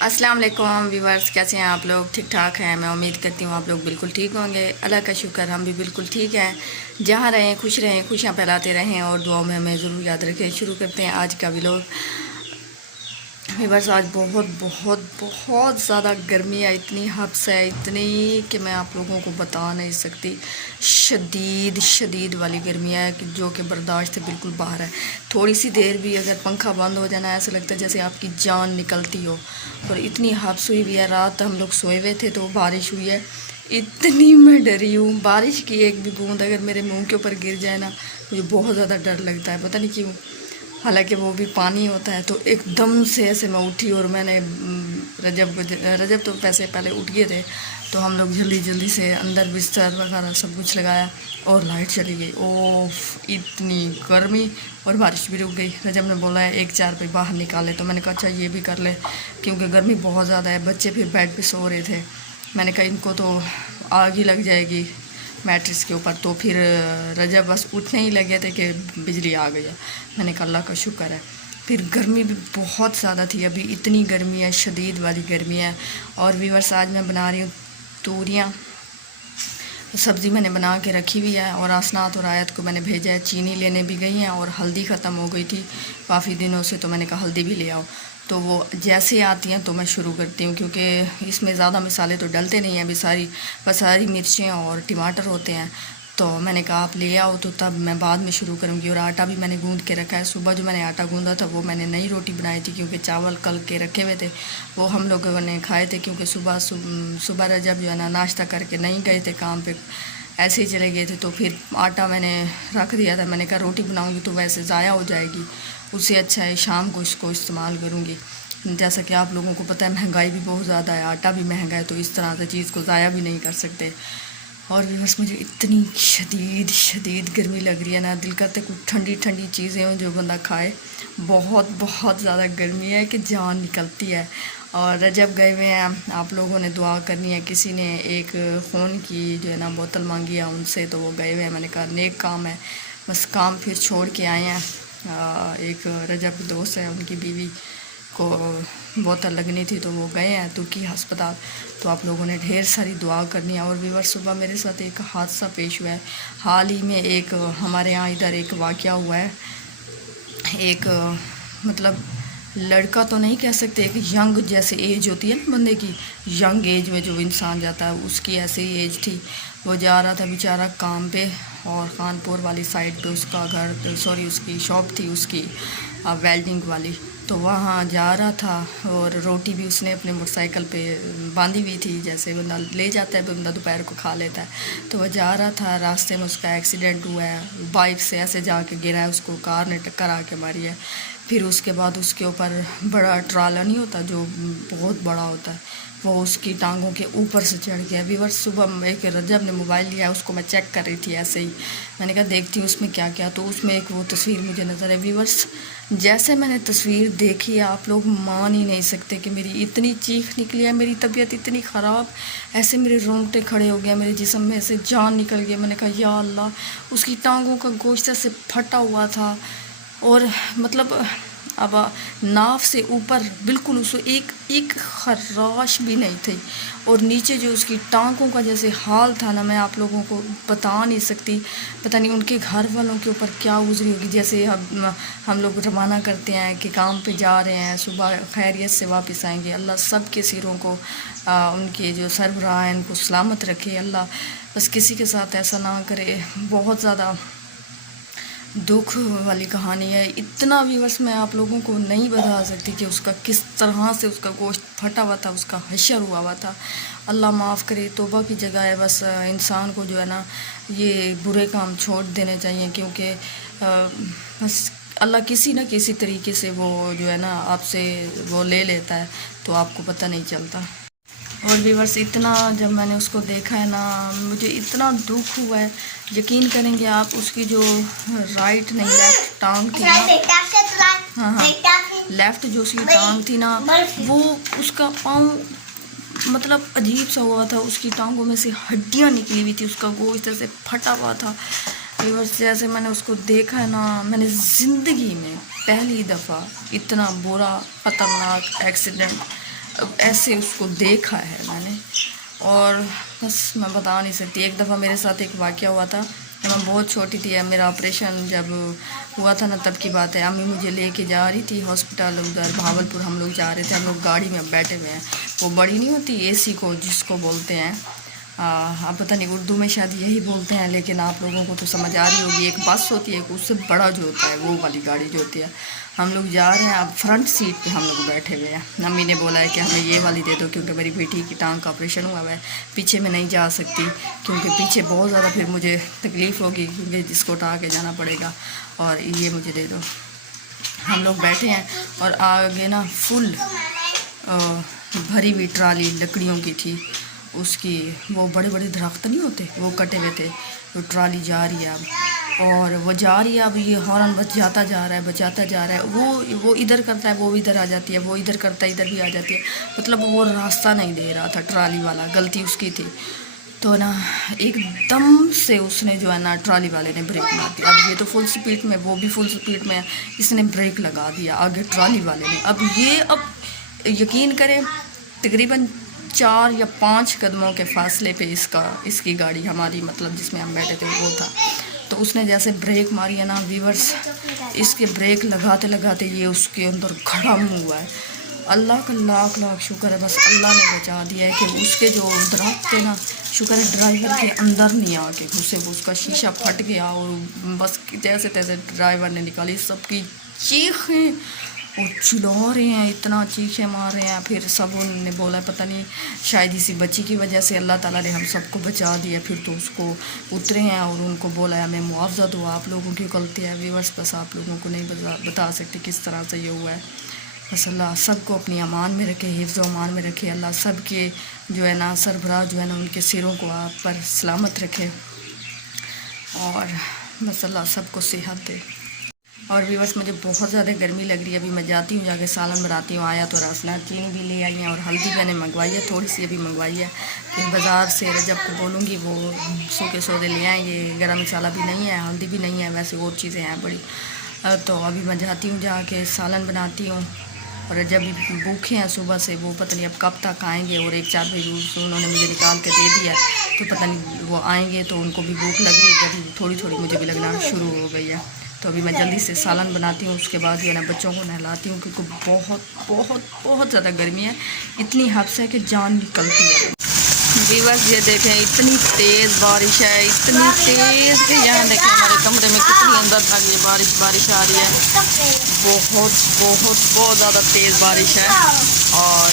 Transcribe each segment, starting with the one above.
अस्सलाम वालेकुम व्यूवर्स, कैसे हैं आप लोग? ठीक ठाक हैं। मैं उम्मीद करती हूँ आप लोग बिल्कुल ठीक होंगे। अल्लाह का शुक्र, हम भी बिल्कुल ठीक हैं। जहाँ रहें खुश रहें, खुशियाँ फैलाते रहें और दुआओं में हमें ज़रूर याद रखें। शुरू करते हैं आज का व्लॉग। व्यूवर्स, आज बहुत बहुत बहुत ज़्यादा गर्मी है, इतनी हब्स है, इतनी कि मैं आप लोगों को बता नहीं सकती। शदीद वाली गर्मी है कि जो कि बर्दाश्त से बिल्कुल बाहर है। थोड़ी सी देर भी अगर पंखा बंद हो जाना, ऐसा लगता है जैसे आपकी जान निकलती हो। और इतनी हब्स हुई भी है। रात हम लोग सोए हुए थे तो बारिश हुई है। इतनी मैं डरी हूँ, बारिश की एक भी बूंद अगर मेरे मुंह के ऊपर गिर जाए ना, मुझे बहुत ज़्यादा डर लगता है, पता नहीं क्यों। हालांकि वो भी पानी होता है। तो एकदम से ऐसे मैं उठी और मैंने रजब तो वैसे पहले उठ गए थे, तो हम लोग जल्दी से अंदर बिस्तर वगैरह सब कुछ लगाया और लाइट चली गई। ओह, इतनी गर्मी! और बारिश भी रुक गई। रजब ने बोला है एक चार पे बाहर निकाले, तो मैंने कहा अच्छा ये भी कर ले, क्योंकि गर्मी बहुत ज़्यादा है। बच्चे फिर बेड पे सो रहे थे। मैंने कहा इनको तो आग ही लग जाएगी मैट्रिक्स के ऊपर। तो फिर रजब बस उठने ही लगे थे कि बिजली आ गई है। मैंने कहा अल्लाह का शुक्र है। फिर गर्मी भी बहुत ज़्यादा थी, अभी इतनी गर्मी है, शदीद वाली गर्मी है। और व्यूअर्स, आज मैं बना रही हूँ तूरियाँ। सब्ज़ी मैंने बना के रखी हुई है और आसनात और आयत को मैंने भेजा है। चीनी लेने भी गई हैं और हल्दी ख़त्म हो गई थी काफ़ी दिनों से, तो मैंने कहा हल्दी भी ले आओ। तो वो जैसे आती हैं तो मैं शुरू करती हूँ, क्योंकि इसमें ज़्यादा मसाले तो डलते नहीं हैं अभी। बस सारी मिर्चें और टमाटर होते हैं। तो मैंने कहा आप ले आओ, तो तब मैं बाद में शुरू करूँगी। और आटा भी मैंने गूँध के रखा है। सुबह जो मैंने आटा गूँधा था वो मैंने नई रोटी बनाई थी, क्योंकि चावल कल के रखे हुए थे, वो हम लोगों ने खाए थे। क्योंकि सुबह रजब जो है ना नाश्ता करके नहीं गए थे काम पे, ऐसे ही चले गए थे। तो फिर आटा मैंने रख दिया था। मैंने कहा रोटी बनाऊँगी तो वैसे ज़ाया हो जाएगी, उससे अच्छा है शाम को इसको इस्तेमाल करूँगी। जैसा कि आप लोगों को पता है महंगाई भी बहुत ज़्यादा है, आटा भी महंगा है, तो इस तरह से चीज़ को ज़ाया भी नहीं कर सकते। और भी बस मुझे इतनी शदीद गर्मी लग रही है ना, दिल करता है कुछ ठंडी ठंडी चीज़ें हों जो बंदा खाए। बहुत बहुत ज़्यादा गर्मी है कि जान निकलती है। और रजब गए हुए हैं, आप लोगों ने दुआ करनी है। किसी ने एक फ़ोन की जो है ना बोतल मांगी है उनसे, तो वो गए हुए हैं। मैंने कहा नेक काम है, बस काम फिर छोड़ के आए हैं। एक रजब की दोस्त है, उनकी बीवी को बोतल लगनी थी, तो वो गए हैं तुर्की अस्पताल। तो आप लोगों ने ढेर सारी दुआ करनी है। और व्यूअर, सुबह मेरे साथ एक हादसा पेश हुआ है हाल ही में। एक हमारे यहाँ इधर एक वाक़या हुआ है। एक मतलब लड़का तो नहीं कह सकते, एक यंग जैसे एज होती है ना बंदे की, यंग एज में जो इंसान जाता है उसकी ऐसी एज थी। वो जा रहा था बेचारा काम पे, और कानपुर वाली साइड पे उसका घर, सॉरी उसकी शॉप थी उसकी वेल्डिंग वाली। तो वहाँ जा रहा था और रोटी भी उसने अपने मोटरसाइकिल पे बांधी हुई थी, जैसे बंदा ले जाता है, बंदा दोपहर को खा लेता है। तो वह जा रहा था, रास्ते में उसका एक्सीडेंट हुआ है। बाइक से ऐसे जाके गिरा है, उसको कार ने टक्कर आके मारी है। फिर उसके बाद उसके ऊपर बड़ा ट्राला नहीं होता जो बहुत बड़ा होता है, वो उसकी टांगों के ऊपर से चढ़ गया। व्यूअर्स, सुबह एक रजब ने मोबाइल लिया, उसको मैं चेक कर रही थी ऐसे ही। मैंने कहा देखती हूँ उसमें क्या क्या, तो उसमें एक वो तस्वीर मुझे नज़र है। व्यूअर्स, जैसे मैंने तस्वीर देखी है, आप लोग मान ही नहीं सकते कि मेरी इतनी चीख निकली है, मेरी तबीयत इतनी ख़राब, ऐसे मेरे रोंगटे खड़े हो गए, मेरे जिस्म में से जान निकल गई। मैंने कहा या अल्लाह, उसकी टांगों का गोश्त ऐसे फटा हुआ था, और मतलब अब नाफ से ऊपर बिल्कुल उसको एक खराश भी नहीं थी। और नीचे जो उसकी टांगों का जैसे हाल था ना, मैं आप लोगों को बता नहीं सकती। पता नहीं उनके घर वालों के ऊपर क्या गुजरी होगी। जैसे हम लोग रवाना करते हैं कि काम पे जा रहे हैं, सुबह खैरियत से वापस आएंगे। अल्लाह सब के सिरों को उनके जो सरबराह हैं उनको सलामत रखे। अल्लाह बस किसी के साथ ऐसा ना करे। बहुत ज़्यादा दुख वाली कहानी है। इतना व्यूअर्स मैं आप लोगों को नहीं बता सकती कि उसका किस तरह से उसका गोश्त फटा हुआ था, उसका हशर हुआ था। अल्लाह माफ़ करे, तौबा की जगह है। बस इंसान को जो है ना ये बुरे काम छोड़ देने चाहिए, क्योंकि बस अल्लाह किसी न किसी तरीके से वो जो है ना आपसे वो ले लेता है, तो आपको पता नहीं चलता। और व्यूअर्स, इतना जब मैंने उसको देखा है ना, मुझे इतना दुख हुआ है, यकीन करेंगे आप। उसकी जो राइट नहीं लेफ़्ट टांग थी ना, हाँ, लेफ़्ट जो उसकी टांग थी ना, वो उसका पाँव मतलब अजीब सा हुआ था। उसकी टांगों में से हड्डियाँ निकली हुई थी, उसका गोश्त ऐसे फटा हुआ था। व्यूअर्स, जैसे मैंने उसको देखा है ना, मैंने ज़िंदगी में पहली दफ़ा इतना बुरा ख़तरनाक एक्सीडेंट ایسے اس کو دیکھا ہے میں نے، اور بس میں بتا نہیں سکتی. ایک دفعہ میرے ساتھ ایک واقعہ ہوا تھا جب میں بہت چھوٹی تھی. میرا آپریشن جب ہوا تھا نا تب کی بات ہے. امی مجھے لے کے جا رہی تھی ہاسپٹل، ادھر بہاولپور ہم لوگ جا رہے تھے. ہم لوگ گاڑی میں بیٹھے ہوئے ہیں، وہ بڑی نہیں ہوتی اے سی کو جس کو بولتے ہیں، آپ پتہ نہیں اردو میں شاید یہی بولتے ہیں، لیکن آپ لوگوں کو تو سمجھ آ رہی ہوگی. ایک بس ہوتی ہے، ایک اس سے بڑا جو ہوتا ہے وہ والی گاڑی جو ہوتی ہے. ہم لوگ جا رہے ہیں، اب فرنٹ سیٹ پہ ہم لوگ بیٹھے ہوئے ہیں. امی نے بولا ہے کہ ہمیں یہ والی دے دو کیونکہ میری بیٹی کی ٹانگ کا آپریشن ہوا ہوا ہے، پیچھے میں نہیں جا سکتی کیونکہ پیچھے بہت زیادہ پھر مجھے تکلیف ہوگی کیونکہ جس کو اٹھا کے جانا پڑے گا، اور یہ مجھے دے دو. ہم لوگ بیٹھے ہیں اور آگے نا فل بھری ہوئی ٹرالی لکڑیوں کی تھی. اس کی وہ بڑے بڑے درخت نہیں ہوتے وہ کٹے ہوئے تھے. وہ ٹرالی جا رہی ہے اب، اور وہ جا رہی ہے اب، یہ ہارن بجاتا جا رہا ہے بجاتا جا رہا ہے. وہ ادھر کرتا ہے وہ ادھر آ جاتی ہے، وہ ادھر کرتا ہے ادھر بھی آ جاتی ہے. مطلب وہ راستہ نہیں دے رہا تھا ٹرالی والا، غلطی اس کی تھی. تو نا ایک دم سے اس نے جو ہے نا ٹرالی والے نے بریک مار دیا. اب یہ تو فل سپیڈ میں، وہ بھی فل سپیڈ میں، اس نے بریک لگا دیا آگے ٹرالی والے نے. اب یقین کریں تقریباً 4 یا 5 قدموں کے فاصلے پہ اس کی گاڑی ہماری مطلب جس میں ہم بیٹھے تھے وہ تھا. تو اس نے جیسے بریک ماری ہے نا ویورس، اس کے بریک لگاتے لگاتے یہ اس کے اندر گھڑم ہوا ہے. اللہ کا لاکھ لاکھ شکر ہے، بس اللہ نے بچا دیا ہے کہ اس کے جو درخت تھے نا، شکر ہے ڈرائیور کے اندر نہیں آ کے گھسے. وہ اس کا شیشہ پھٹ گیا اور بس جیسے تیسے ڈرائیور نے نکالی. سب کی چیخیں اور چلا رہے ہیں، اتنا چیخیں مار رہے ہیں. پھر سب انہوں نے بولا پتہ نہیں شاید اسی بچی کی وجہ سے اللہ تعالیٰ نے ہم سب کو بچا دیا. پھر تو اس کو اترے ہیں اور ان کو بولا ہے ہمیں معاوضہ دو، آپ لوگوں کی غلطی ہے. ویورس بس آپ لوگوں کو نہیں بتا سکتے کس طرح سے یہ ہوا ہے. بس اللہ سب کو اپنی امان میں رکھے، حفظ و امان میں رکھے. اللہ سب کے جو ہے نا سربراہ جو ہے نا ان کے سروں کو آپ پر سلامت رکھے، اور بس اللہ سب کو صحت دے. اور ویورس مجھے بہت زیادہ گرمی لگ رہی ہے. ابھی میں جاتی ہوں جا کے سالن بناتی ہوں. آیا تو راسنا چینی بھی لے آئی ہیں اور ہلدی میں نے منگوائی ہے، تھوڑی سی ابھی منگوائی ہے. پھر بازار سے رجب کو بولوں گی وہ سوکھے سودے لے آئیں گے. گرم مسالہ بھی نہیں ہے، ہلدی بھی نہیں ہے، ویسے اور چیزیں ہیں بڑی. تو ابھی میں جاتی ہوں جا کے سالن بناتی ہوں. اور جب بھوکے ہیں صبح سے، وہ پتہ نہیں اب کب تک آئیں گے. اور 1-4 بجے انہوں نے مجھے نکال کے دے دیا ہے، تو پتہ نہیں وہ آئیں گے تو ان کو بھی بھوک لگ رہی ہے. جب تھوڑی تھوڑی مجھے بھی لگنا شروع ہو گئی ہے. تو ابھی میں جلدی سے سالن بناتی ہوں، اس کے بعد جو ہے نا بچوں کو نہلاتی ہوں کیونکہ بہت بہت بہت زیادہ گرمی ہے. اتنی حد سے کہ جان نکلتی ہے. ویورس یہ دیکھیں اتنی تیز بارش ہے، اتنی تیز کہ یہاں دیکھیں ہمارے کمرے میں کتنی اندر تک یہ بارش آ رہی ہے. بہت بہت بہت زیادہ تیز بارش ہے. اور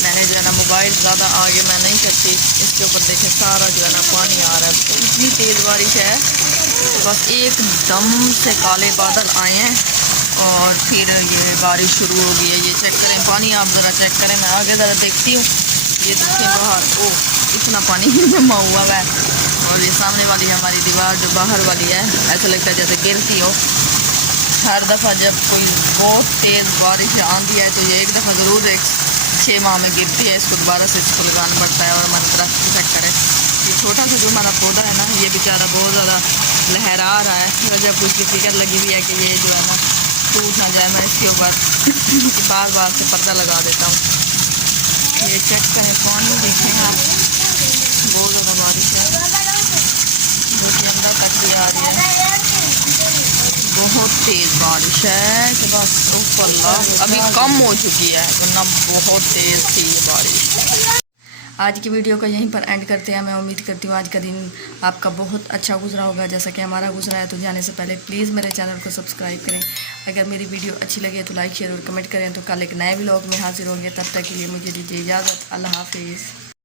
میں نے جو ہے نا موبائل زیادہ آگے میں نہیں کرتی، اس کے اوپر دیکھیں سارا جو ہے نا پانی آ رہا ہے. تو اتنی تیز بارش ہے تو بس ایک دم سے کالے بادل آئے ہیں اور پھر یہ بارش شروع ہو گئی ہے. یہ چیک کریں پانی، آپ ذرا چیک کریں. میں آگے ذرا دیکھتی ہوں، یہ دیکھیں باہر اتنا پانی جمع ہوا ہے. اور یہ سامنے والی ہماری دیوار جو باہر والی ہے ایسا لگتا ہے جیسے گرتی ہو. ہر دفعہ جب کوئی بہت تیز بارش آندھی ہے تو یہ ایک دفعہ ضرور 6 ماہ میں گرتی ہے. اس کو دوبارہ سے اس کو لگانا پڑتا ہے. اور ہمارا درخت بھی چیک کرے، یہ چھوٹا سا جو ہمارا پودا ہے نا، یہ بیچارہ بہت زیادہ لہرا رہا ہے. رجب کو اس کی فکر لگی ہوئی ہے کہ یہ جو ہے نا ٹوٹ نہ جائے. میں اس کے اوپر بار بار سے پردہ لگا دیتا ہوں. یہ چیک کریں پانی دیکھیں آپ، بہت زیادہ بارش ہے، دیکھیے اندر تک بھی آ رہی ہے. بہت تیز بارش ہے کہ بس سبحان اللہ. ابھی کم ہو چکی ہے ورنہ بہت تیز تھی یہ بارش. آج کی ویڈیو کا یہیں پر اینڈ کرتے ہیں. میں امید کرتی ہوں آج کا دن آپ کا بہت اچھا گزرا ہوگا جیسا کہ ہمارا گزرا ہے. تو جانے سے پہلے پلیز میرے چینل کو سبسکرائب کریں. اگر میری ویڈیو اچھی لگے تو لائک شیئر اور کمنٹ کریں. تو کل ایک نئے ولاگ میں حاضر ہوں گے. تب تک کے لیے مجھے دیجیے اجازت. اللہ حافظ.